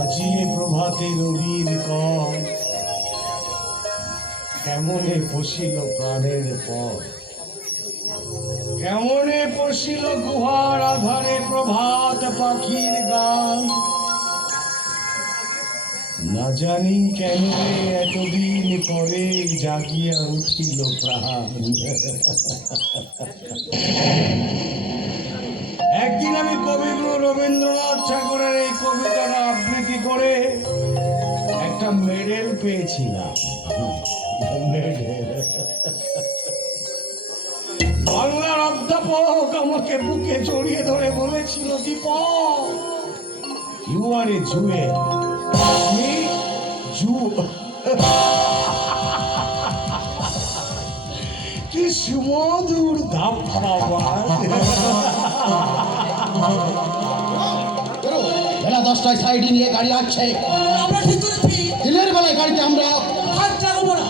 আজিয়ে প্রভাতে রবির কর, কেমনে পশিল প্রাণের পর, কেমনে পশিল গুহার আধারে প্রভাত পাখির গান। না জানি কেন এতদিন পরে জাগিয়া উঠিল প্রাণ। একদিন আমি কবিগুরু রবীন্দ্রনাথ ঠাকুরের এই কবিতাটা আবৃত্তি করে একটা মেডেল পেয়েছিলাম। বাংলার অধ্যাপক আমাকে বুকে জড়িয়ে ধরে বলেছিল, দীপক, ইউ আর এ জুয়ে। আমি জু কি সুমধুর ধাপ্পাবাজ। বেলা 10টায় সাইডে নিয়ে গাড়ি আসছে। আমরা ঠিক করেছি দিনের বেলায় গাড়িতে আমরা হাত লাগাবো না।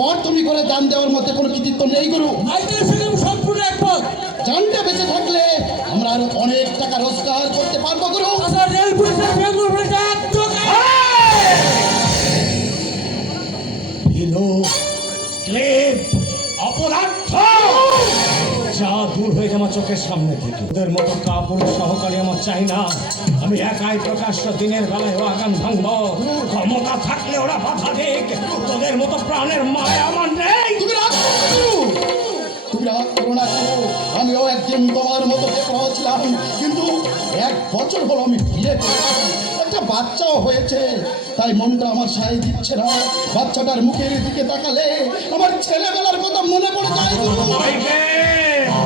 বর্তমি করে দান দেওয়ার মধ্যে কোনো কৃতিত্ব নেই গুরু। আইনের ফিল্ম সম্পূর্ণ একমত। জানটা বেঁচে থাকলে আমরা আরো অনেক টাকা রোজগার করতে পারবো গুরু। আচ্ছা, রেল পুলিশের বেঙ্গল পুলিশ একদম অপদার্থ যা দূর হয়ে আমার চোখের সামনে থেকে। ওদের মতো কাপুরুষ সহকারী আমার চাই না। আমি একাই প্রকাশ্য দিনের বেলায় আগান ভাঙব। ক্ষমতা থাকলে ওরা বাধা দিক, তোদের মতো প্রাণের মায়া আমার নেই। তুমি রাগ করো না গুরু। আমিও একদিন তোমার মতো বেপরোয়া ছিলাম, কিন্তু 1 বছর হলো আমি ফিরে পেয়েছি। একটা বাচ্চাও হয়েছে, তাই মনটা আমার সায় দিচ্ছে না। বাচ্চাটার মুখের দিকে তাকালে আমার ছেলেবেলার কথা মনে পড়ে যায় গুরু।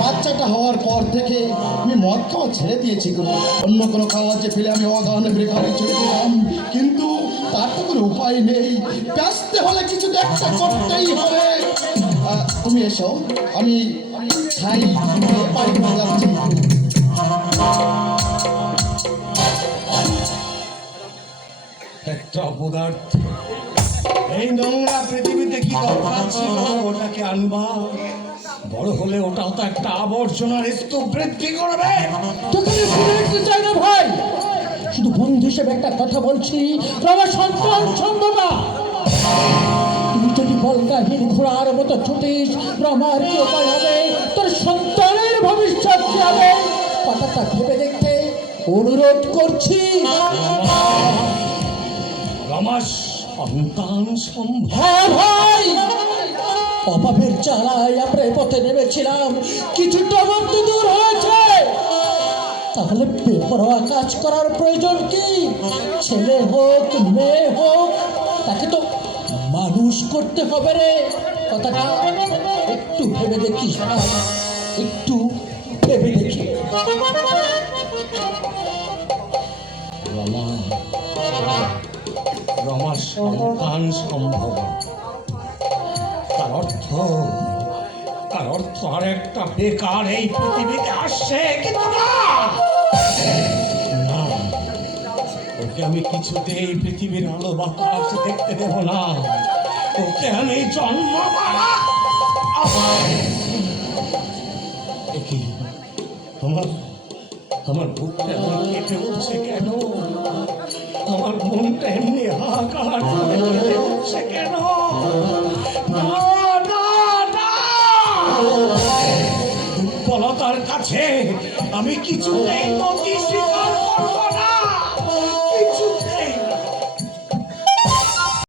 বাচ্চাটা হওয়ার পর থেকে আমি মদ খাওয়া ছেড়ে দিয়েছি গুরু। অন্য কোনো খাওয়াতে ফেলে আমি অগান বেকারি ছেড়ে দিলাম, কিন্তু তার তো কোনো উপায় নেই। ব্যস্ত হলে কিছু তো একটা করতেই হবে। তুমি এসো, আমি ছাই বাড়ি করে যাচ্ছি। একটা অপদার্থ এই নোংরা পৃথিবীতে কি দরকার ছিল ওটাকে আনবা? বড় হলে ওটাও তো একটা আবর্জনার স্তূপ বৃদ্ধি করবে। তোকে ফিরে আসতে চাই না ভাই, শুধু বন্ধু হিসেবে একটা কথা বলছি, আমার সন্তান সম্ভব না। তুই যদি বলকাহীন ঘোড়ার মতো ছুটিস, আমার কি উপায় হবে? তোর সন্তানের ভবিষ্যৎ কি হবে? কথাটা ভেবে দেখতে অনুরোধ করছি। আমার সন্তান সম্ভব? হ্যাঁ ভাই, অভাবের জ্বালায় আমরা এই পথে নেমেছিলাম, কিছুটা অবধি দূর হয়েছে। তাহলে বেপরোয়া কাজ করার প্রয়োজন কি? ছেলে হোক মেয়ে হোক, তাকে তো মানুষ করতে হবে রে। কথাটা একটু ভেবে দেখিস ভাই, একটু ভেবে দেখি। রমার সন্তান সম্ভব, তার অর্থ আর একটা বেকার এই পৃথিবীতে আসছে। কিন্তু না, ওকে আমি কিছুতেই এই পৃথিবীর আলো বাতাস দেখতে দেব না। ওকে আমি জন্ম আমার বুকটা এমন কেঁপে উঠছে কেন? আমার মনটা এমনি হাহাকার করে কেঁপে উঠছে কেন? দুর্বলতার কাছে আমি কিছুতেই নতি স্বীকার